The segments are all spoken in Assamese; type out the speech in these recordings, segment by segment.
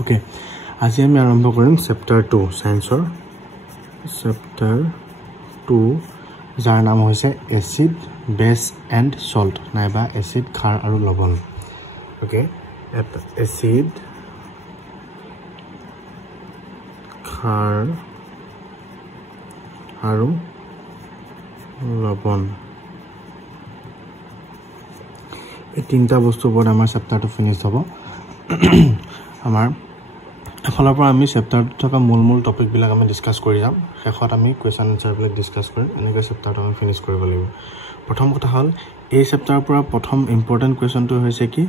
ওকে আজি আমি আৰম্ভ কৰিম চেপ্টাৰ 2 সায়েন্সৰ চেপ্টাৰ 2 যাৰ নাম হৈছে এসিড বেস এন্ড সল্ট নাইবা এসিড খাৰ আৰু লৱণ ওকে এসিড খাৰ আৰু লৱণ এই তিনটা বস্তুৰ ওপৰত আমাৰ চেপ্টাৰটো ফিনিশ হ'ব আমাৰ এফালৰ পৰা আমি চেপ্টাৰটোত থকা মূল টপিক বিলাক আমি ডিসকাস কৰি যাম শেষত আমি কোৱেশ্চন আনসাৰ বিলাক ডিসকাস কৰিম এনেকৈ চেপ্টাৰটো আমি ফিনিশ কৰিব লাগিব প্ৰথম কথা হ'ল এই চেপ্টাৰৰ পৰা প্ৰথম ইম্পৰ্টেন্ট কোৱেশ্চনটো হৈছে কি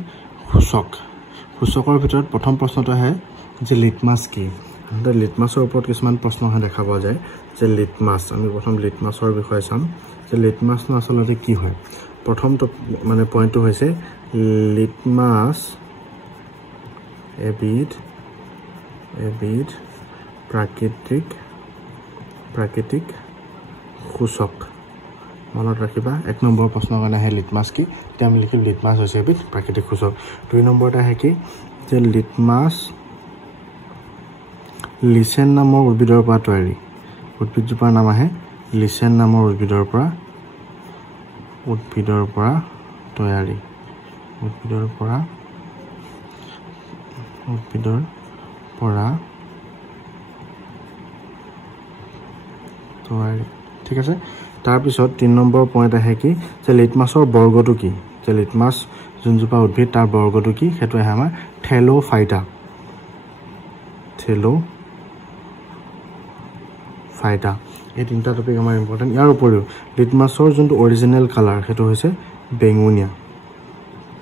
সূচকৰ ভিতৰত প্ৰথম প্ৰশ্নটো আহে যে লিটমাছ কি আমাৰ লিটমাছৰ ওপৰত কিছুমান প্ৰশ্ন আহে দেখা পোৱা যায় যে লিটমাছ আমি প্ৰথম লিটমাছৰ বিষয়ে চাম যে লিটমাছ আসলে কি হয় প্ৰথম মানে পইণ্টটো হৈছে লিটমাছ এবিধ প্ৰাকৃতিক সূচক মনত ৰাখিবা এক নম্বৰ প্ৰশ্নৰ কাৰণে আহে লিটমাছ কি তেতিয়া আমি লিখিম লিটমাছ হৈছে এবিধ প্ৰাকৃতিক সূচক দুই নম্বৰতে আহে কি যে লিটমাছ লিচেন নামৰ উদ্ভিদৰ পৰা তৈয়াৰী উদ্ভিদজোপাৰ নাম আহে লিচেন নামৰ উদ্ভিদৰ পৰা তৈয়াৰী উদ্ভিদৰ পৰা তৈয়াৰী ঠিক আছে তাৰ পিছত 3 নম্বৰ পইণ্ট আহে কি যে লিটমাছৰ বৰ্গটো কি যে লিটমাছ যোনজোপা উদ্ভিদ তাৰ বৰ্গটো কি হেতু আহে আমাৰ থেলোফাইটা এই তিনটা টপিক আমাৰ ইম্পৰ্টেন্ট ইয়াৰ উপৰিও লিটমাছৰ যোনটো অৰিজিনেল কালাৰ হেতু হৈছে বেঙুনীয়া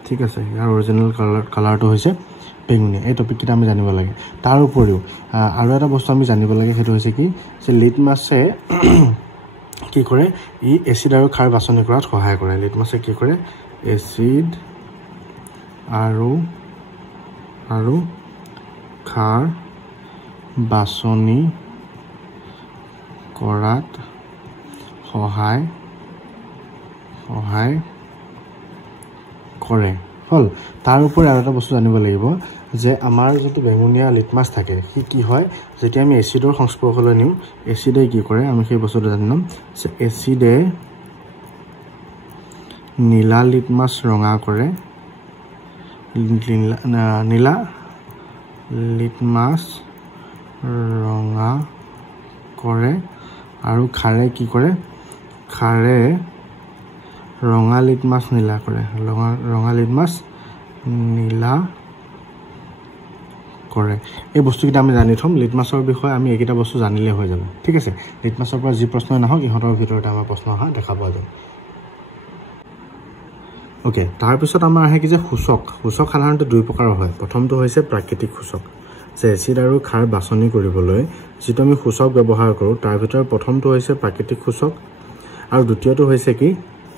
ঠিক আছে ইয়াৰ অৰিজিনেল কালাৰটো হৈছে বেঙুনীয়া এই টপিকটা আমি জানিব লাগে তাৰ উপৰিও আৰু এটা বস্তু আমি জানিব লাগে হেতু হৈছে কি যে লিটমাছে কি কৰে ই এসিড আৰু খাৰ বাছনি কৰাত সহায় কৰে লিটমাছে কি কৰে এসিড আৰু খাৰ বাছনি কৰাত সহায় কৰে হল তাৰ উপৰি আৰু এটা বস্তু জানিব লাগিব যে আমাৰ যেটো বেঙুনীয়া লিটমাছ থাকে কি হয় যেতিয়া আমি এসিডৰ সংস্পৰ্শলৈ নিউ এসিডে কি কৰে আমি সেই বস্তুটো জানিম যে এসিডে নীলা লিটমাছ ৰঙা কৰে নীলা লিটমাছ ৰঙা কৰে আৰু খাৰে কি কৰে খাৰে ৰঙা লিটমাছ নীলা কৰে ৰঙা লিটমাছ নীলা কৰে এই বস্তুকিটা আমি জানি থম লিটমাছৰ বিষয়ে আমি এইকিটা বস্তু জানিলে হৈ যাব ঠিক আছে লিটমাছৰ পৰা যি প্ৰশ্ন নহক ইহঁতৰ ভিতৰতে আমাৰ প্ৰশ্ন আহা দেখা পোৱা যায় ওকে তাৰ পিছত আমাৰ আহে কি যে সূচক সাধাৰণতে দুই প্ৰকাৰৰ হয় প্ৰথমটো হৈছে প্ৰাকৃতিক সূচক যে এসিড আৰু খাৰ বাছনি কৰিবলৈ যেটো আমি সূচক ব্যৱহাৰ কৰো তাৰ ভিতৰত প্ৰথমটো হৈছে প্ৰাকৃতিক সূচক আৰু দ্বিতীয়টো হৈছে কি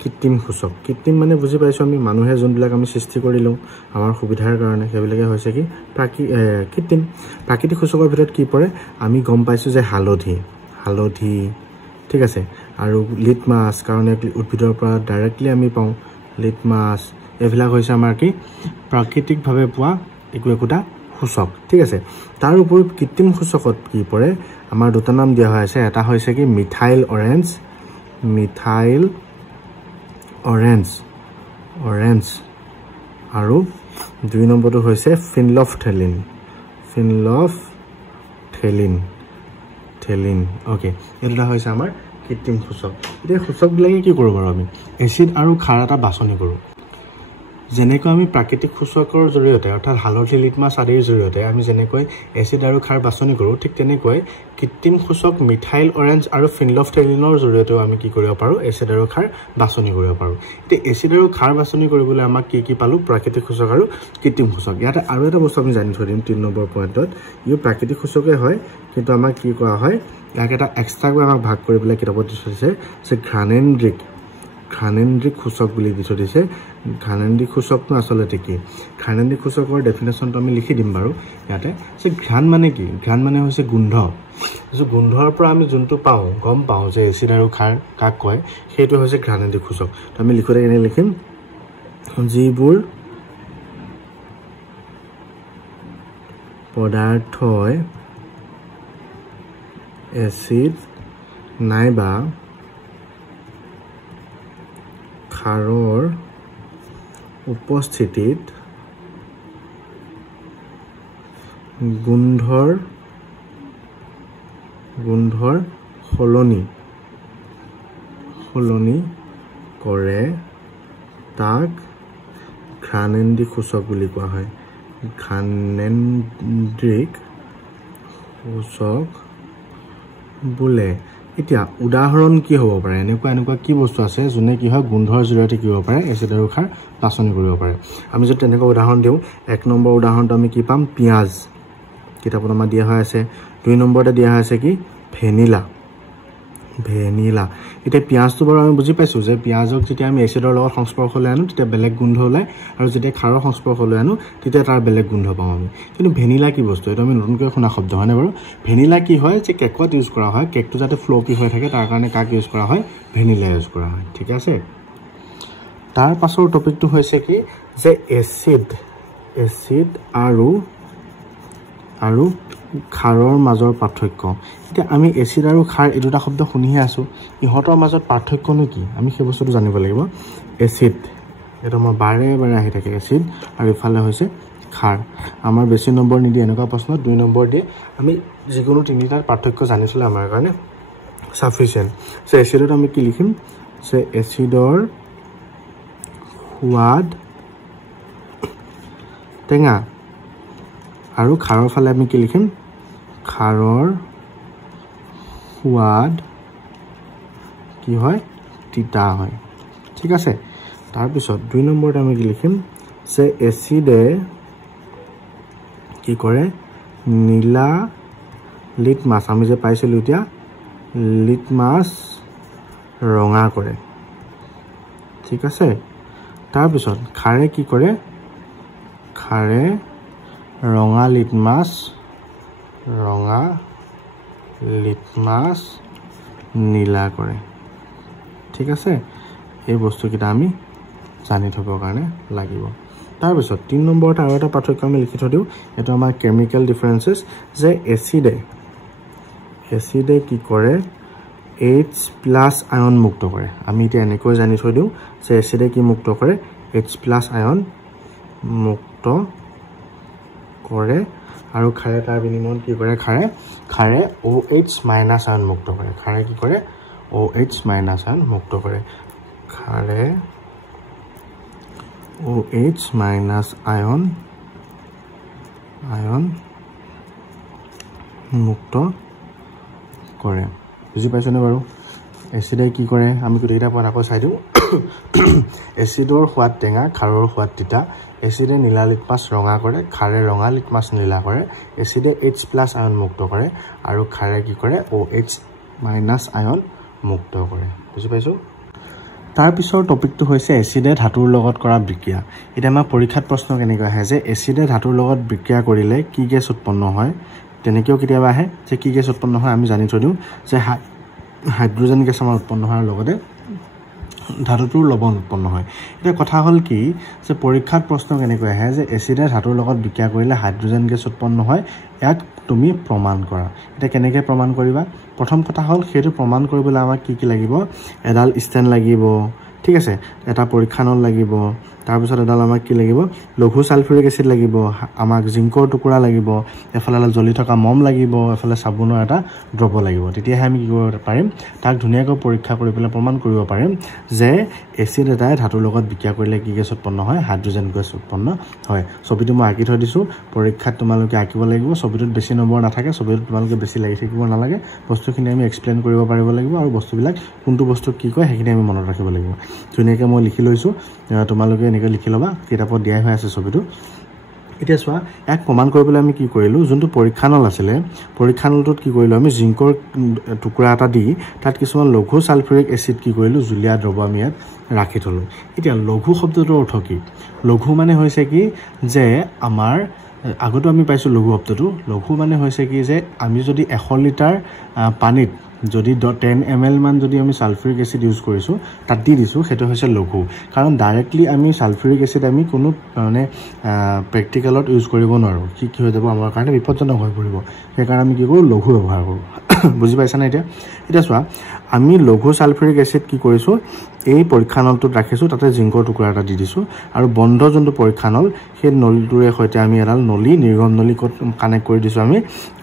কৃত্ৰিম সূচক কৃত্ৰিম মানে বুজি পাইছো আমি মানুহে যোনবিলাক আমি সৃষ্টি কৰিলো আমাৰ সুবিধাৰ কাৰণে সেইবিলাকে হৈছে কি কৃত্ৰিম প্ৰাকৃতিক সূচকৰ ভিতৰত কি পৰে আমি গম পাইছো যে হালধি ঠিক আছে আৰু লিটমাছ কাৰণ উদ্ভিদৰ পৰা ডাইৰেক্টলি আমি পাওঁ লিটমাছ এভিলা হৈছে আমাৰ কি প্ৰাকৃতিকভাৱে পোৱা একোটা সূচক ঠিক আছে তাৰ উপৰি কৃত্ৰিম সূচকত কি পৰে আমাৰ দুটা নাম দিয়া হৈ আছে এটা হৈছে কি মিথাইল অৰেঞ্জ আৰু দুই নম্বৰটো হৈছে ফিনলফথেলিন ওকে এটা হৈছে আমাৰ কৃত্ৰিম সূচক এই সূচকবিলাকে কি কৰো বাৰু আমি এসিড আৰু খাৰ এটা বাছনি কৰো যেনেকৈ আমি প্ৰাকৃতিক সূচকৰ জৰিয়তে অৰ্থাৎ হালধি লিটমাছ আদিৰ জৰিয়তে আমি যেনেকৈ এসিড আৰু খাৰ বাছনি কৰো ঠিক তেনেকৈ কৃত্ৰিম সূচক মিথাইল অৰেঞ্জ আৰু ফিনলফথেলিনৰ জৰিয়তে আমি কি কৰিব পাৰো এসিড আৰু খাৰ বাছনি কৰিব পাৰো তে এসিড আৰু খাৰ বাছনি কৰিবলৈ আমাক কি পালো প্ৰাকৃতিক সূচক আৰু কৃত্ৰিম সূচক ইয়াতে আৰু এটা বস্তু আমি জানি থৈ দিম 3 নম্বৰ পইণ্টত ই প্ৰাকৃতিক সূচকে হয় কিন্তু আমাক কি কোৱা হয় ইয়াক এটা এক্সট্ৰাকৈ আমাক ভাগ কৰিবলৈ কিতাপত দিছে যে ঘানেন্দ্ৰিক সূচক বুলি দি থৈ দিছে ঘানেন্দ্ৰিক সূচকটো আসলে কি ঘানেন্দ্ৰিক সূচকৰ ডেফিনেশ্যনটো আমি লিখি দিম বাৰু ইয়াতে যে ঘ্ৰাণ মানে কি ঘ্ৰাণ মানে হৈছে গোন্ধ যে গোন্ধৰ পৰা আমি যোনটো পাওঁ গম পাওঁ যে এসিড আৰু খাৰ কাক কয় সেইটো হৈছে ঘানেন্দ্ৰিক সূচক তো আমি লিখোতে এনে লিখিম যিবোৰ পদাৰ্থই এচিড নাইবা ক্ষাৰৰ উপস্থিতিত গোন্ধৰ সলনি কৰে তাক ঘ্ৰাণেন্দ্ৰিক সূচক বুলি কোৱা হয় ঘ্ৰাণেন্দ্ৰিক সূচক বোলে এতিয়া উদাহৰণ কি হ'ব পাৰে এনেকুৱা কি বস্তু আছে যোনে কি হয় গোন্ধৰ জৰিয়তে কি হ'ব পাৰে এচিড আৰু ক্ষাৰ বাছনি কৰিব পাৰে আমি যদি তেনেকুৱা উদাহৰণ দিওঁ 1 নম্বৰ উদাহৰণটো আমি কি পাম পিয়াজ কিতাপত আমাৰ দিয়া হৈ আছে 2 নম্বৰতে দিয়া হৈ আছে কি ভেনিলা এতিয়া পিয়াজটো বাৰু আমি বুজি পাইছো যে পিয়াজক যেতিয়া আমি এচিডৰ লগত সংস্পৰ্শলৈ আনো তেতিয়া বেলেগ গোন্ধ ওলায় আৰু যেতিয়া ক্ষাৰৰ সংস্পৰ্শলৈ আনো তেতিয়া তাৰ বেলেগ গোন্ধ পাওঁ আমি কিন্তু ভেনিলা কি বস্তু এটা আমি নতুনকৈ শুনা শব্দ হয়নে বাৰু ভেনিলা কি হয় যে কেকত ইউজ কৰা হয় কেকটো যাতে ফ্লপি হৈ থাকে তাৰ কাৰণে কাক ইউজ কৰা হয় ভেনিলা ইউজ কৰা হয় ঠিক আছে তাৰ পাছৰ টপিকটো হৈছে কি যে এচিড আৰু ক্ষাৰৰ মাজৰ পাৰ্থক্য এতিয়া আমি এচিড আৰু ক্ষাৰ এই দুটা শব্দ শুনিহে আছো ইহঁতৰ মাজত পাৰ্থক্যনো কি আমি সেই বস্তুটো জানিব লাগিব এচিড এটা মই বাৰে আহি থাকে এচিড আৰু ইফালে হৈছে ক্ষাৰ আমাৰ বেছি নম্বৰ নিদিয়ে এনেকুৱা প্ৰশ্ন 2 নম্বৰ দিয়ে আমি যিকোনো তিনিটাৰ পাৰ্থক্য জানিছিলে আমাৰ কাৰণে সাফিচিয়েন্ট সো এচিডত আমি কি লিখিম যে এচিডৰ সোৱাদ টেঙা আৰু ক্ষাৰৰ ফালে আমি কি লিখিম ক্ষাৰৰ সোৱাদ কি হয় তিতা হয় ঠিক আছে তাৰ পিছত 2 নম্বৰত আমি কি লিখিম যে এচিডে কি কৰে নীলা লিটমাছ আমি যে পাইছিলো এতিয়া লিটমাছ ৰঙা কৰে ঠিক আছে তাৰ পিছত ক্ষাৰে কি কৰে ক্ষাৰে ৰঙা লিটমাছ নীলা কৰে ঠিক আছে এই বস্তুকেইটা আমি জানি থবৰ কাৰণে লাগিব তাৰ পিছত 3 নম্বৰত আৰু এটা পাৰ্থক্য আমি লিখি থৈ দিওঁ এটো আমাৰ কেমিক্যাল ডিফাৰেন্সেস যে এচিডে কি কৰে H+ আয়ন মুক্ত কৰে আমি এতিয়া এনেকৈ জানি থৈ দিওঁ যে এচিডে কি মুক্ত কৰে H+ আয়ন মুক্ত কৰে আৰু ক্ষাৰে তাৰ বিনিময়ত কি কৰে ক্ষাৰে OH- আয়ন মুক্ত কৰে ক্ষাৰে কি কৰে OH- আয়ন মুক্ত কৰে ক্ষাৰে OH- আয়ন মুক্ত কৰে বুজি পাইছনে বাৰু এচিডে কি কৰে আমি গোটেইটা পঢ়া আকৌ চাই দিওঁ এচিডৰ সোৱাদ টেঙা ক্ষাৰৰ সোৱাদ তিতা এচিডে নীলা লিটমাছ ৰঙা কৰে ক্ষাৰে ৰঙা লিটমাছ নীলা কৰে এচিডে H+ আয়ন মুক্ত কৰে আৰু ক্ষাৰে কি কৰে OH- আয়ন মুক্ত কৰে বুজি পাইছো তাৰ পিছৰ টপিকটো হৈছে এচিডে ধাতুৰ লগত কৰা বিক্ৰিয়া এটা আমাৰ পৰীক্ষাত প্ৰশ্ন কেনেকৈ আহে যে এচিডে ধাতুৰ লগত বিক্ৰিয়া কৰিলে কি গেছ উৎপন্ন হয় তেনেকেও কেতিয়াবা আহে যে কি গেছ উৎপন্ন হয় আমি জানি থৈ দিওঁ যে হাইড্ৰোজেন গেছ আমাৰ উৎপন্ন হোৱাৰ লগতে ধাতুটোৰ লৱণ উৎপন্ন হয় এটা কথা হল কি যে পৰীক্ষাত প্ৰশ্ন কেনেকৈ আহে যে এচিডে ধাতুৰ লগত বিক্ৰিয়া কৰিলে হাইড্ৰোজেন গেছ উৎপন্ন হয় ইয়াক তুমি প্ৰমাণ কৰা এটা কেনেকৈ প্ৰমাণ কৰিবা প্ৰথম কথা হল সেইটো প্ৰমাণ কৰিবলৈ আমাক কি লাগিব এডাল ষ্টেন লাগিব ঠিক আছে এটা পৰীক্ষানল লাগিব তাৰ পিছত এডাল আমাক কি লাগিব লঘু সালফিউৰিক এসিড লাগিব আমাক জিংকৰ টুকুৰা লাগিব এফালে জ্বলি থকা মম লাগিব এফালে সাবুনৰ এটা দ্ৰৱ লাগিব তেতিয়াহে আমি কি কৰিব পাৰিম তাক ধুনীয়াকৈ পৰীক্ষা কৰি পেলাই প্ৰমাণ কৰিব পাৰিম যে এচিড এটাই ধাতুৰ লগত বিক্ৰিয়া কৰিলে কি গেছ উৎপন্ন হয় হাইড্ৰোজেন গেছ উৎপন্ন হয় ছবিটো মই আঁকি থৈ দিছো পৰীক্ষাত তোমালোকে আঁকিব লাগিব ছবিটোত বেছি নম্বৰ নাথাকে ছবিটোত তোমালোকে বেছি লাগি থাকিব নালাগে বস্তুখিনি আমি এক্সপ্লেইন কৰিব পাৰিব লাগিব আৰু বস্তুবিলাক কোনটো বস্তু কি কয় সেইখিনি আমি মনত ৰাখিব লাগিব ধুনীয়াকৈ মই লিখি লৈছো তোমালোকে এনেকৈ লিখি লবা কিতাপত দিয়া হৈ আছে ছবিটো এতিয়া চোৱা এক প্ৰমাণ কৰিবলৈ আমি কি কৰিলো যোনটো পৰীক্ষানল আছিল পৰীক্ষানলটোত কি কৰিলো আমি জিংকৰ টুকুৰা এটা দি তাত কিছুমান লঘু সালফিউৰিক এসিড কি কৰিলো জুলীয়া দ্ৰৱ আমি ইয়াত ৰাখি থলো এতিয়া লঘু শব্দটোৰ অৰ্থ কি লঘু মানে হৈছে কি যে আমাৰ আগতো আমি পাইছো লঘু শব্দটো লঘু মানে হৈছে কি যে আমি যদি 100 লিটাৰ পানীত যদি 10 ml মান যদি আমি সালফিউৰিক এসিড ইউজ কৰিছো তাত দি দিছো হেতু হৈছে লঘু কাৰণ ডাইৰেক্টলি আমি সালফিউৰিক এসিড আমি কোনো মানে প্ৰ্যাকটিক্যালত ইউজ কৰিব নোৱাৰো কি হৈ যাব আমাৰ কাৰণে বিপদজনক হৈ পৰিব সেই কাৰণে আমি কি কৰো লঘু ব্যৱহাৰ কৰো বুজি পাইছা না এটা চোৱা আমি লঘু সালফিউৰিক এসিড কি কৰিছো এই পৰীক্ষানলটোত ৰাখিছো তাতে জিংকৰ টুকুৰা এটা দি দিছো আৰু বন্ধ যোনটো পৰীক্ষানল সেই নলীটোৰে সৈতে আমি এডাল নলী নিৰ্গম নলী কানেক্ট কৰি দিছো আমি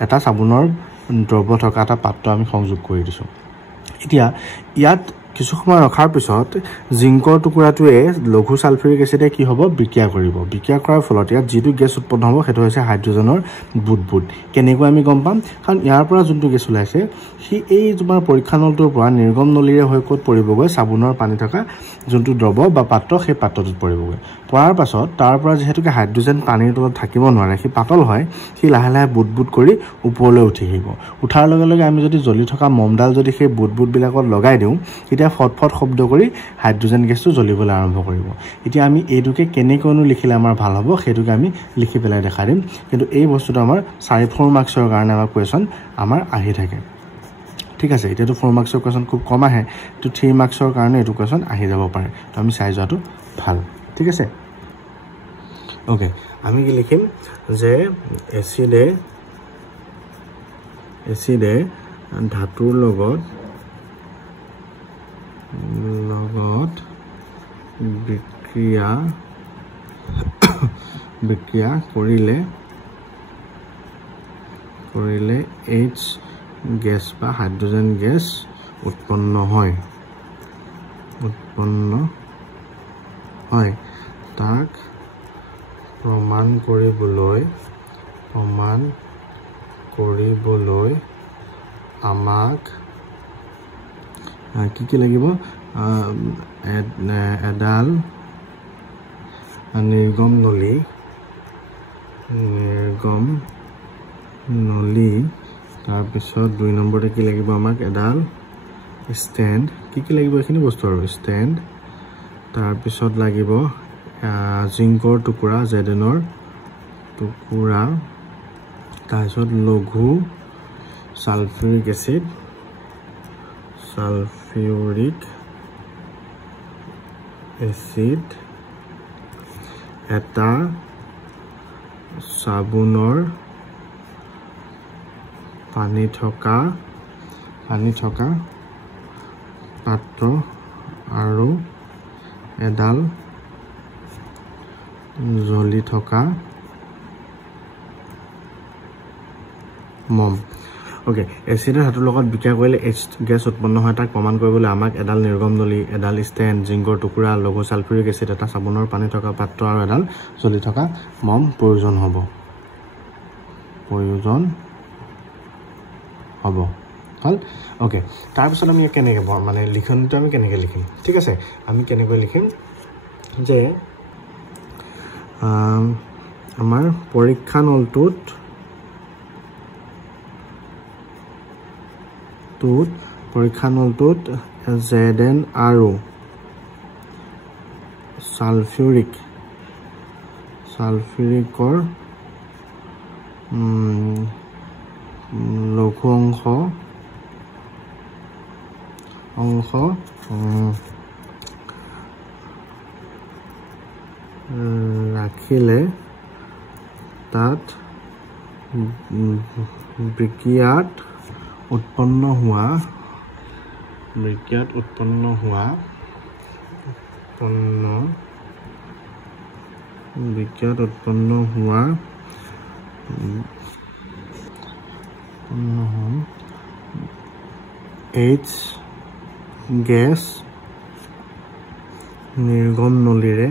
এটা সাবুনৰ দ্ৰব্য থকা এটা পাত্ৰ আমি সংযোগ কৰি দিছো এতিয়া ইয়াত কিছু সময় ৰখাৰ পিছত জিংকৰ টুকুৰাটোৱে লঘু সালফিউৰিক এসিডে কি হ'ব বিক্ৰিয়া কৰিব বিক্ৰিয়া কৰাৰ ফলত ইয়াত যেটো গেছ উৎপন্ন হ'ব হেতু হৈছে হাইড্ৰজেনৰ বুটবুট কেনেকৈ আমি গম পাম কাৰণ ইয়াৰ পৰা যোনটো গেছ ওলাইছে সি এই তোমাৰ পৰীক্ষানলটোৰ পৰা নিৰ্গম নলীৰে হৈ ক'ত পৰিবগৈ সাবুনৰ পানী থকা যোনটো দ্ৰব্য বা পাত্ৰ সেই পাত্ৰটোত পৰিবগৈ পৰাৰ পাছত তাৰ পৰা যেহেতুকে হাইড্ৰজেন পানীৰ তলত থাকিব নোৱাৰে সি পাতল হয় সি লাহে লাহে বুটবুট কৰি ওপৰলৈ উঠি আহিব উঠাৰ লগে লগে আমি যদি জ্বলি থকা মমডাল যদি সেই বুটবুট বিলাকত লগাই দিওঁ তেতিয়া ফটফট শব্দ কৰি হাইড্ৰজেন গেছটো জ্বলিবলৈ আৰম্ভ কৰিব এতিয়া আমি এইটোকে কেনেকৈনো লিখিলে আমাৰ ভাল হ'ব সেইটোকে আমি লিখি পেলাই দেখাই দিম কিন্তু এই বস্তুটো আমাৰ 4 মাৰ্কছৰ কাৰণে আমাৰ কোৱেশ্চন আমাৰ আহি থাকে ঠিক আছে এতিয়াটো 4 মাৰ্কছৰ কোৱেশ্চন খুব কম আহে তো 3 মাৰ্কছৰ কাৰণে এইটো কোৱেশ্চন আহি যাব পাৰে তো আমি চাই যোৱাটো ভাল ঠিক আছে ওকে আমি কি লিখিম যে এসিডে ধাতুৰ লগত বিক্ৰিয়া কৰিলে H গেছ বা হাইড্ৰজেন গেছ উৎপন্ন হয় তাক প্ৰমাণ কৰিবলৈ আমাক কি লাগিব এডাল নিৰ্গম নলী তাৰ পিছত 2 নম্বৰতে কি লাগিব আমাক এডাল ষ্টেণ্ড কি লাগিব এখিনি বস্তু আৰু ষ্টেণ্ড তাৰ পিছত লাগিব জিংকৰ টুকুৰা জেডেনৰ টুকুৰা তাৰ পিছত লঘু সালফিউৰিক এসিড এটা সাবুনৰ পানী থকা পাত্ৰ আৰু এডাল জ্বলি থকা মম ওকে এসিডৰ ধাতুৰ লগত বিক্ৰিয়া কৰিলে H গেছ উৎপন্ন হয় তাক প্ৰমাণ কৰিবলৈ আমাক এডাল নিৰ্গম নলী এডাল ষ্টেণ্ড জিংকৰ টুকুৰা লঘু সালফিউৰিক এসিড এটা সাবুনৰ পানী থকা পাত্ৰ আৰু এডাল জ্বলি থকা মম প্ৰয়োজন হ'ব হল ওকে তাৰ পিছত আমি কেনেকৈ মানে লিখনটো আমি কেনেকৈ লিখিম ঠিক আছে আমি কেনেকৈ লিখিম যে আমাৰ পৰীক্ষানলটোত Zn আৰু সালফিউৰিকৰ লঘু অংশ ৰাখিলে তাত বিক্ৰিয়াত উৎপন্ন হোৱা H গেছ নিৰ্গম নলীৰে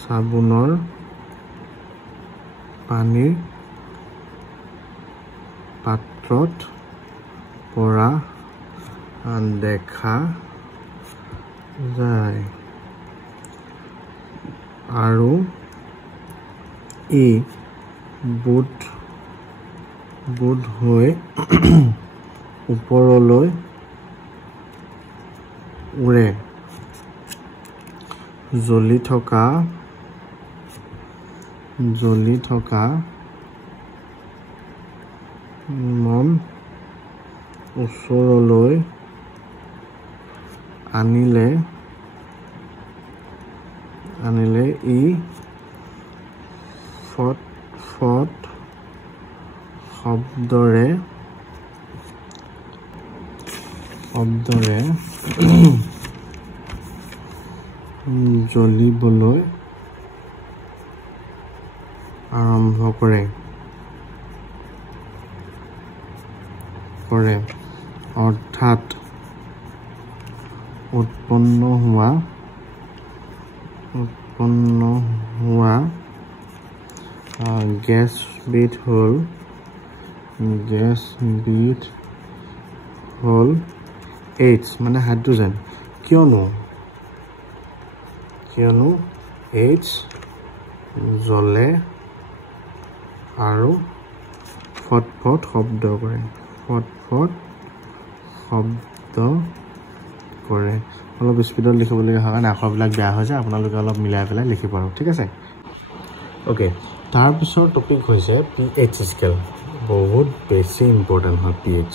সাবুনৰ পানীৰ পাত্ৰত পৰা দেখা যায় আৰু ই বুট হৈ ওপৰলৈ উৰে জ্বলি থকা মন ওচৰলৈ আনিলে ই ফট শব্দৰে জ্বলিবলৈ আৰম্ভ কৰে অৰ্থাৎ উৎপন্ন হোৱা গেছবিধ হ'ল H মানে হাইড্ৰোজেন কিয়নো H জ্বলে আৰু ফট শব্দ কৰে অলপ স্পীডত লিখিবলগীয়া হয় কাৰণ আখৰবিলাক বেয়া হৈ যায় আপোনালোকে অলপ মিলাই পেলাই লিখিব আৰু ঠিক আছে ওকে তাৰপিছৰ টপিক হৈছে pH স্কেল বহুত বেছি ইম্পৰ্টেণ্ট হয় pH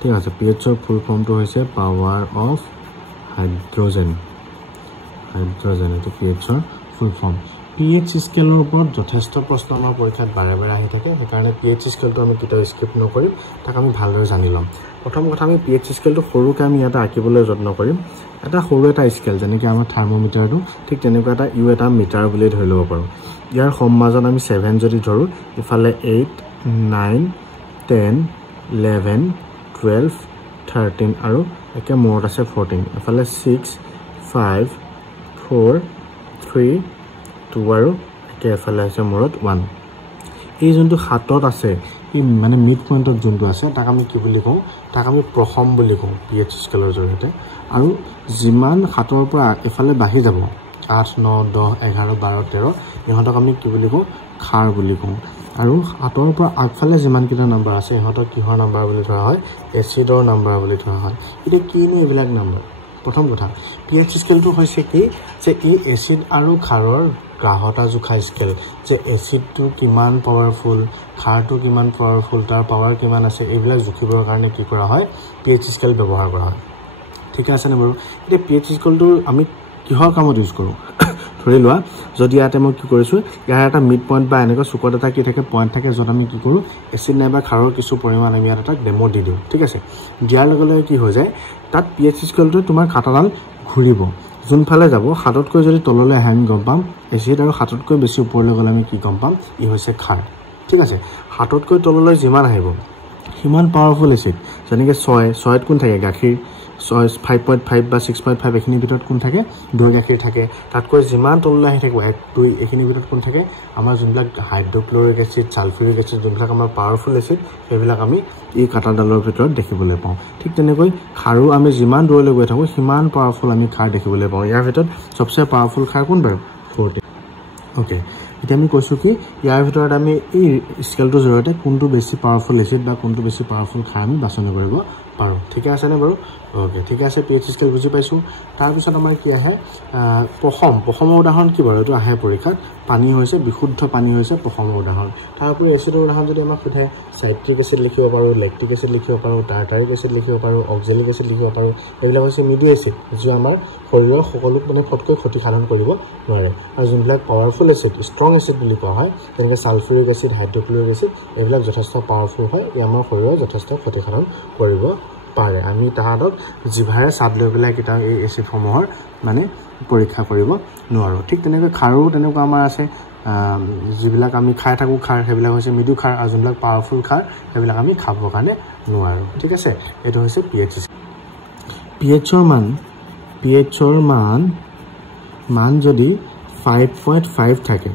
ঠিক আছে pHৰ ফুল ফৰ্মটো হৈছে পাৱাৰ অফ হাইড্ৰোজেন এইটো pHৰ ফুল ফৰ্ম pH স্কেলৰ ওপৰত যথেষ্ট প্ৰশ্ন আমাৰ পৰীক্ষাত বাৰে আহি থাকে সেইকাৰণে pH স্কেলটো আমি কেতিয়াও স্কিপ নকৰিম তাক আমি ভালদৰে জানি ল'ম প্ৰথম কথা আমি pH স্কেলটো সৰুকৈ আমি ইয়াতে আঁকিবলৈ যত্ন কৰিম এটা সৰু এটা স্কেল যেনেকৈ আমাৰ থাৰ্মোমিটাৰটো ঠিক তেনেকুৱা এটা এটা মিটাৰ বুলি ধৰি ল'ব পাৰোঁ ইয়াৰ সম্মাজত আমি 7 যদি ধৰোঁ ইফালে 8 9 10 11 12 13 আৰু একে মূৰত আছে 14 এফালে 6 5 4 3 2 আৰু একে এফালে আছে মূৰত 1 এই যোনটো হাতত আছে এই মানে মিড পইণ্টত যোনটো আছে তাক আমি কি বুলি কওঁ তাক আমি প্ৰথম বুলি কওঁ pH স্কেলৰ জৰিয়তে আৰু যিমান হাতৰ পৰা এফালে বাঢ়ি যাব 8 9 10 11 12 13 ইহঁতক আমি কি বুলি কওঁ খাৰ বুলি কওঁ আৰু হাতৰ পৰা আগফালে যিমান কিটা নাম্বাৰ আছে ইহঁতক কিহৰ নাম্বাৰ বুলি ধৰা হয় এচিডৰ নাম্বাৰ বুলি ধৰা হয় এটা কিনো এইবিলাক নাম্বাৰ প্ৰথম কথা pH স্কেলটো হৈছে কি যে এই এচিড আৰু খাৰৰ গ্ৰাহতা জোখা স্কেল যে এচিডটো কিমান পাৱাৰফুল খাৰটো কিমান পাৱাৰফুল তাৰ পাৱাৰ কিমান আছে এইবিলাক জুখিবৰ কাৰণে কি কৰা হয় pH স্কেল ব্যৱহাৰ কৰা হয় ঠিক আছে নে বাৰু এটা pH স্কেলটো আমি কিহৰ কামত ইউজ কৰোঁ ধৰি লোৱা যদি ইয়াতে মই কি কৰিছোঁ ইয়াৰ এটা মিড পইণ্ট বা এনেকুৱা চুকত এটা কি থাকে পইণ্ট থাকে য'ত আমি কি কৰোঁ এচিড নাইবা খাৰৰ কিছু পৰিমাণ আমি ইয়াত এটা ডেমো দি দিওঁ ঠিক আছে দিয়াৰ লগে লগে কি হৈ যায় তাত pH স্কেলটো তোমাৰ কাটাডাল ঘূৰিব যোনফালে যাব হাততকৈ যদি তললৈ আহে আমি গম পাম এচিড আৰু হাততকৈ বেছি ওপৰলৈ গ'লে আমি কি গম পাম ই হৈছে খাৰ ঠিক আছে হাততকৈ তললৈ যিমান আহিব সিমান পাৱাৰফুল এচিড যেনেকৈ 6ত কোন থাকে গাখীৰ 5.5 বা 6.5 এখিনিৰ ভিতৰত কোন থাকে দৈ গাখীৰ থাকে তাতকৈ যিমান তললৈ আহি থাকিব 1 2 এখিনিৰ ভিতৰত কোন থাকে আমাৰ যোনবিলাক হাইড্ৰক্লৰিক এচিড ছালফিউৰিক এচিড যোনবিলাক আমাৰ পাৱাৰফুল এচিড সেইবিলাক আমি এই কাটাডালৰ ভিতৰত দেখিবলৈ পাওঁ ঠিক তেনেকৈ খাৰো আমি যিমান দূৰলৈ গৈ থাকোঁ সিমান পাৱাৰফুল আমি খাৰ দেখিবলৈ পাওঁ ইয়াৰ ভিতৰত সবচে পাৱাৰফুল খাৰ কোন বাৰু 40 ওকে এতিয়া আমি কৈছোঁ কি ইয়াৰ ভিতৰত আমি এই স্কেলটোৰ জৰিয়তে কোনটো বেছি পাৱাৰফুল এচিড বা কোনটো বেছি পাৱাৰফুল খাৰ আমি বাছনি কৰিব পাৰোঁ ঠিক আছে নে বাৰু ওকে ঠিক আছে pH স্কেল বুজি পাইছোঁ তাৰপিছত আমাৰ কি আহে পশমৰ উদাহৰণ কি বাৰু এইটো আহে পৰীক্ষাত পানী হৈছে বিশুদ্ধ পানী হৈছে পশমৰ উদাহৰণ তাৰপৰি এচিডৰ উদাহৰণ যদি আমাক সোধে সাইট্ৰিক এচিড লিখিব পাৰোঁ লেক্টিক এচিড লিখিব পাৰোঁ টাৰ্টাৰিক এচিড লিখিব পাৰোঁ অক্সেলিক এচিড লিখিব পাৰোঁ এইবিলাক হৈছে মিডু এচিড যি আমাৰ শৰীৰৰ সকলো মানে ফটকৈ ক্ষতি সাধন কৰিব নোৱাৰে আৰু যোনবিলাক পাৱাৰফুল এচিড ষ্ট্ৰং এচিড বুলি কোৱা হয় যেনেকৈ ছালফিউৰিক এচিড হাইড্ৰক্লৰিক এচিড এইবিলাক যথেষ্ট পাৱাৰফুল হয় ই আমাৰ শৰীৰৰ যথেষ্ট ক্ষতি সাধন কৰিব পাৰে আমি তাহাঁতক জিভাৰে স্বাদ লৈ পেলাই কিতাপ এই এচিডসমূহৰ মানে পৰীক্ষা কৰিব নোৱাৰোঁ ঠিক তেনেকৈ খাৰো তেনেকুৱা আমাৰ আছে যিবিলাক আমি খাই থাকোঁ খাৰ সেইবিলাক হৈছে মৃদু খাৰ আৰু যোনবিলাক পাৱাৰফুল খাৰ সেইবিলাক আমি খাবৰ কাৰণে নোৱাৰোঁ ঠিক আছে এইটো হৈছে pHৰ মান যদি 5.5 থাকে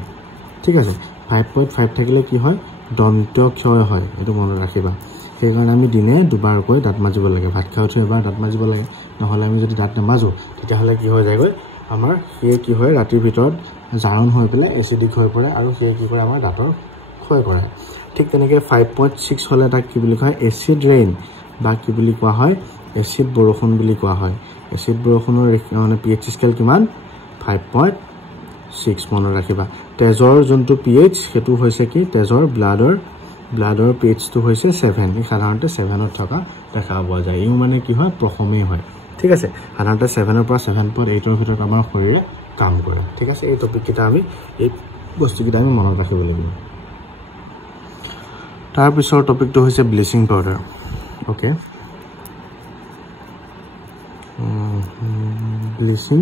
ঠিক আছে 5.5 থাকিলে কি হয় দন্ত ক্ষয় হয় এইটো মনত ৰাখিবা সেইকাৰণে আমি দিনে দুবাৰকৈ দাঁত মাজিব লাগে ভাত খাই উঠি এবাৰ দাঁত মাজিব লাগে নহ'লে আমি যদি দাঁত নামাজো তেতিয়াহ'লে কি হৈ যায়গৈ আমাৰ সেয়ে কি হয় ৰাতিৰ ভিতৰত জাৰণ হৈ পেলাই এচিডিক হৈ পৰে আৰু সেয়ে কি কৰে আমাৰ দাঁতৰ ক্ষয় কৰে ঠিক তেনেকৈ 5.6 হ'লে তাক কি বুলি কয় এচিড ৰেইন বা কি বুলি কোৱা হয় এচিড বৰষুণ বুলি কোৱা হয় এচিড বৰষুণৰ মানে pH স্কেল কিমান 5.6 মনত ৰাখিবা তেজৰ যোনটো pH সেইটো হৈছে কি তেজৰ ব্লাডৰ ব্লাডৰ pH-টো হৈছে 7 এই সাধাৰণতে 7ত থকা দেখা পোৱা যায় ইও মানে কি হয় প্ৰথমেই হয় ঠিক আছে সাধাৰণতে 7ৰ পৰা 7.8ৰ ভিতৰত আমাৰ শৰীৰে কাম কৰে ঠিক আছে এই টপিক কিটা আমি এই বস্তু কিটা আমি মনত ৰাখিব লাগিব তাৰ পিছৰ টপিকটো হৈছে bleaching powder okay bleaching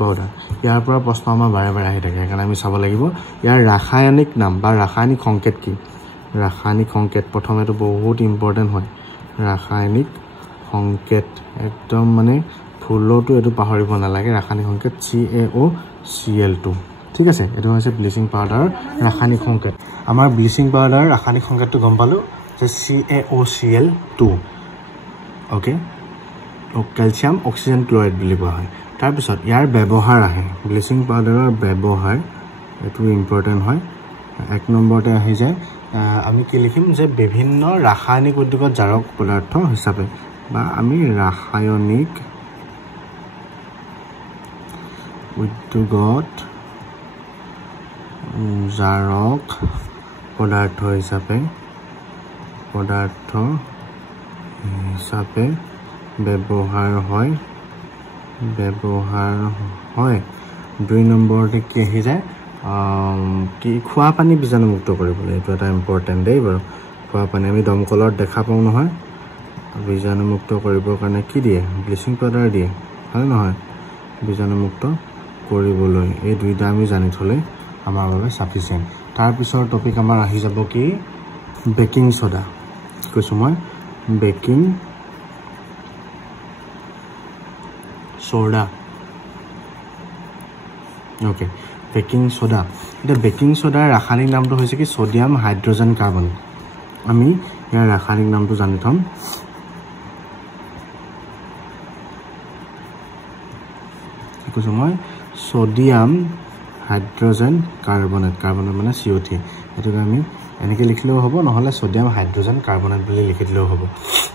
powder ইয়াৰ পৰা প্ৰশ্ন আমাৰ বাৰে বাৰে আহি থাকে কাৰণ আমি চাব লাগিব ইয়াৰ ৰাসায়নিক নাম বা ৰাসায়নিক সংকেত কি ৰাসায়নিক সংকেত প্ৰথমেটো বহুত ইম্পৰ্টেন্ট হয় ৰাসায়নিক সংকেত একদম মানে ফুলটো এটো পাহৰিব নালাগে ৰাসায়নিক সংকেত CaOCl2 ঠিক আছে এটো হৈছে ব্লিচিং পাউডাৰ ৰাসায়নিক সংকেত আমাৰ ব্লিচিং পাউডাৰ ৰাসায়নিক সংকেতটো গম পালো যে CaOCl2 okay calcium oxygen chloride বুলি কোৱা হয় তাৰ পিছত ইয়াৰ ব্যৱহাৰ আহে ব্লিচিং পাউডাৰৰ ব্যৱহাৰ এটো ইম্পৰ্টেন্ট হয় এক নম্বৰতে আহি যায় আমি কি লিখিম যে বিভিন্ন ৰাসায়নিক উদ্যোগত জাৰক পদাৰ্থ হিচাপে বা আমি ৰাসায়নিক উদ্যোগত জাৰক পদাৰ্থ হিচাপে ব্যৱহাৰ হয় দুই নম্বৰতে কি আহি যায় কি খোৱা পানী বীজাণুমুক্ত কৰিবলৈ এটো এটা ইম্পৰ্টেন্ট দেই বাৰু খোৱা পানী আমি দমকলত দেখা পাও নহয় বীজাণুমুক্ত কৰিবৰ কাৰণে কি দিয়ে ব্লিচিং পাউডাৰ দিয়ে হয় নহয় বীজাণুমুক্ত কৰিবলৈ এই দুইটা আমি জানি থলে আমাৰ বাবে সাফিচিয়েন্ট তাৰ পিছৰ টপিক আমাৰ আহি যাব কি বেকিং সোডা কৈছো মই baking soda okay baking soda এটা বেকিং সোডাৰ ৰাসায়নিক নামটো হৈছে কি সোডিয়াম হাইড্ৰোজেন কাৰ্বন আমি ইয়াৰ ৰাসায়নিক নামটো জানি থম কি কৈছো মই সোডিয়াম হাইড্ৰোজেন কাৰ্বনেট মানে CO3 এটো আমি এনেকৈ লিখিলেও হ'ব নহলে সোডিয়াম হাইড্ৰোজেন কাৰ্বনেট বুলি লিখি দিলেও হ'ব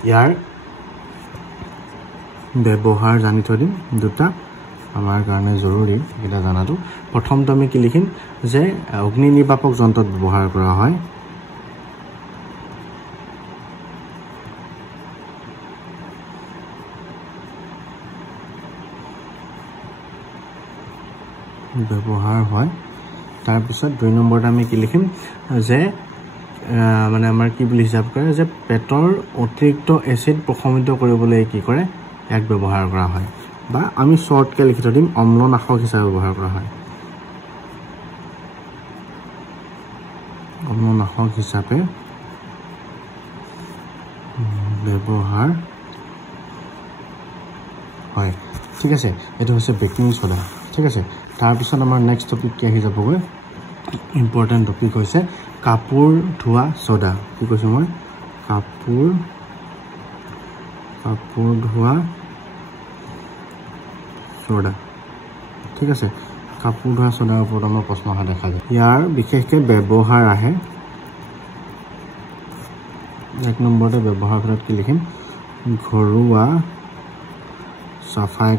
ইয়াৰ ব্যৱহাৰ জানি থৈ দিম দুটা আমাৰ কাৰণে জৰুৰী এটা জানাটো প্ৰথমটো আমি কি লিখিম যে অগ্নি নিৰ্বাপক যন্ত্ৰত ব্যৱহাৰ কৰা হয় তাৰ পিছত দুই নম্বৰতে আমি কি লিখিম যে মানে আমাৰ কি বুলি হিচাপ কৰে যে পেটৰ অতিৰিক্ত এসিড প্ৰশমিত কৰিবলৈ কি কৰে এক ব্যৱহাৰ কৰা হয় বা আমি শৰ্টকে লিখি দিম অম্লনাশক হিচাপে ব্যৱহাৰ কৰা হয় অম্লনাশক হিচাপে ব্যৱহাৰ হয় ঠিক আছে এটো হৈছে বেকিং সোডা ঠিক আছে তাৰ পিছত আমাৰ নেক্সট টপিক কি আহি যাবগৈ ইম্পৰ্টেন্ট টপিক হৈছে কাপোৰ ধোৱা সোডা কি কৈছো মই কাপোৰ ধোৱা সোডা ঠিক আছে কাপোৰ ধোৱা সোডাৰ ওপৰত আমাৰ প্ৰশ্ন আহা দেখা যায় ইয়াৰ বিশেষকৈ ব্যৱহাৰ আহে এক নম্বৰতে ব্যৱহাৰ কৰাত কি লিখিম ঘৰুৱা সাফাই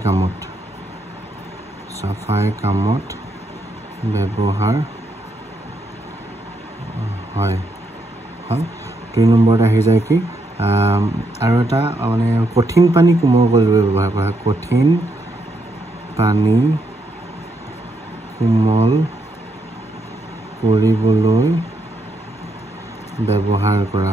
কামত ব্যৱহাৰ হয় দুই নম্বৰতে আহি যায় কি আৰু এটা মানে কঠিন পানী কোমল কৰিবলৈ ব্যৱহাৰ কৰা হয় কঠিন পানী কোমল কৰিবলৈ ব্যৱহাৰ কৰা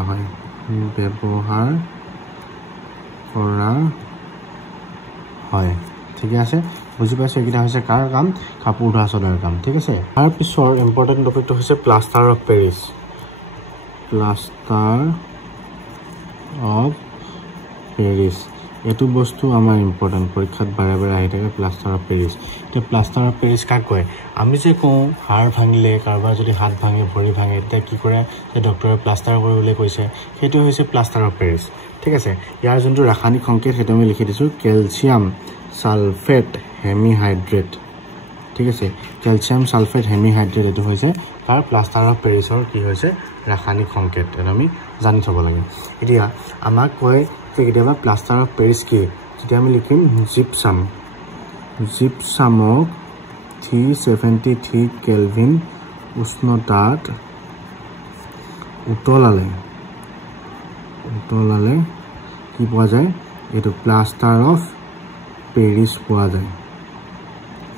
হয় ঠিক আছে বুজি পাইছো এটা হৈছে কাৰ কাম কাপোৰ ধোৱা সোডাৰ কাম ঠিক আছে তাৰ পিছৰ ইম্পৰ্টেন্ট টপিকটো হৈছে প্লাষ্টাৰ অফ পেৰিছ এটো বস্তু আমাৰ ইম্পৰ্টেন্ট পৰীক্ষাত বাৰে বাৰে আহি থাকে প্লাষ্টাৰ অফ পেৰিছ তে প্লাষ্টাৰ অফ পেৰিছ কাক কয় আমি যে কওঁ হাড় ভাঙিলে কাৰোবাৰ যদি হাত ভাঙে ভৰি ভাঙে তে কি কৰে যে ডক্টৰে প্লাষ্টাৰ কৰিবলৈ কৈছে সেইটো হৈছে প্লাষ্টাৰ অফ পেৰিছ ঠিক আছে ইয়াৰ যোনটো ৰাসায়নিক সংকেত সেইটো আমি লিখি দিছো ক্যালসিয়াম সালফেট হেমিহাইড্ৰেট ঠিক আছে ক্যালসিয়াম সালফেট হেমিহাইড্ৰেট এটো হৈছে তাৰ প্লাষ্টাৰ অফ পেৰিছৰ কি হৈছে ৰাসায়নিক সংকেত এটা আমি জানি থব লাগে এতিয়া আমাক কয় যে কেতিয়াবা প্লাষ্টাৰ অফ পেৰিছ কি যেতিয়া আমি লিখিম জিপসামক 373 কেলভিন উষ্ণতাত উতলালে কি পোৱা যায় এটো প্লাষ্টাৰ অফ পেৰিছ পোৱা যায়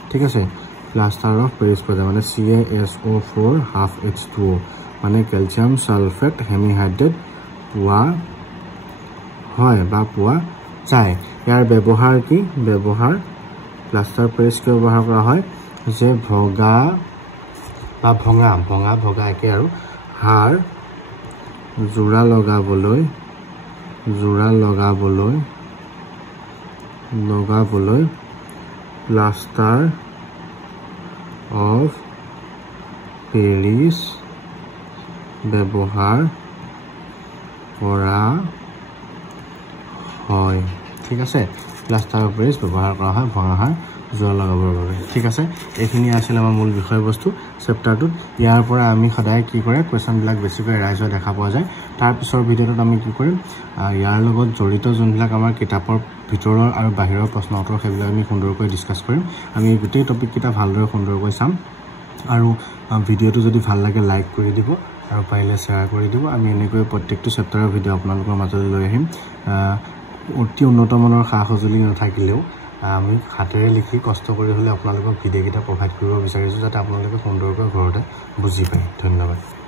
ঠিক আছে প্লাষ্টাৰ অফ পেৰিছ পোৱা যায় মানে CaSO4 হাফ H2O মানে ক্যালসিয়াম সালফেট হেমিহাইড্ৰেট পোৱা হয় বা পোৱা যায় ইয়াৰ ব্যৱহাৰ কি ব্যৱহাৰ প্লাষ্টাৰ পেৰিছ কে ব্যৱহাৰ কৰা হয় যে ভগা বা ভঙা একে আৰু হাড় জোৰা লগাবলৈ প্লাষ্টাৰ অফ পেৰিছ ব্যৱহাৰ কৰা হয় ঠিক আছে প্লাষ্টাৰ অফ পেৰিছ ব্যৱহাৰ কৰা হয় ভঙা হাড় জোৰা লগাবৰ বাবে ঠিক আছে এইখিনি আছিল আমাৰ মূল বিষয়বস্তু চেপ্টাৰটোত ইয়াৰ পৰা আমি সদায় কি কৰে কোৱেশ্চনবিলাক বেছিকৈ ৰাইজ হৈ দেখা পোৱা যায় তাৰ পিছৰ ভিডিঅ'টোত আমি কি কৰিম ইয়াৰ লগত জড়িত যোনবিলাক আমাৰ কিতাপৰ ভিতৰৰ আৰু বাহিৰৰ প্ৰশ্ন উত্তৰ সেইবিলাক আমি সুন্দৰকৈ ডিসকাস কৰিম আমি এই গোটেই টপিক কিটা ভালদৰে সুন্দৰকৈ চাম আৰু ভিডিঅ'টো যদি ভাল লাগে লাইক কৰি দিব আৰু পাৰিলে শেয়াৰ কৰি দিব আমি এনেকৈ প্ৰত্যেকটো চেপ্টাৰৰ ভিডিঅ' আপোনালোকৰ মাজলৈ লৈ আহিম অতি উন্নত মানৰ সা-সঁজুলি নাথাকিলেও আমি হাতেৰে লিখি কষ্ট কৰি হলে আপোনালোকক ভিডিঅ' কিটা প্ৰভাইড কৰিব বিচাৰিছো যাতে আপোনালোকে সুন্দৰকৈ ঘৰতে বুজি পায় ধন্যবাদ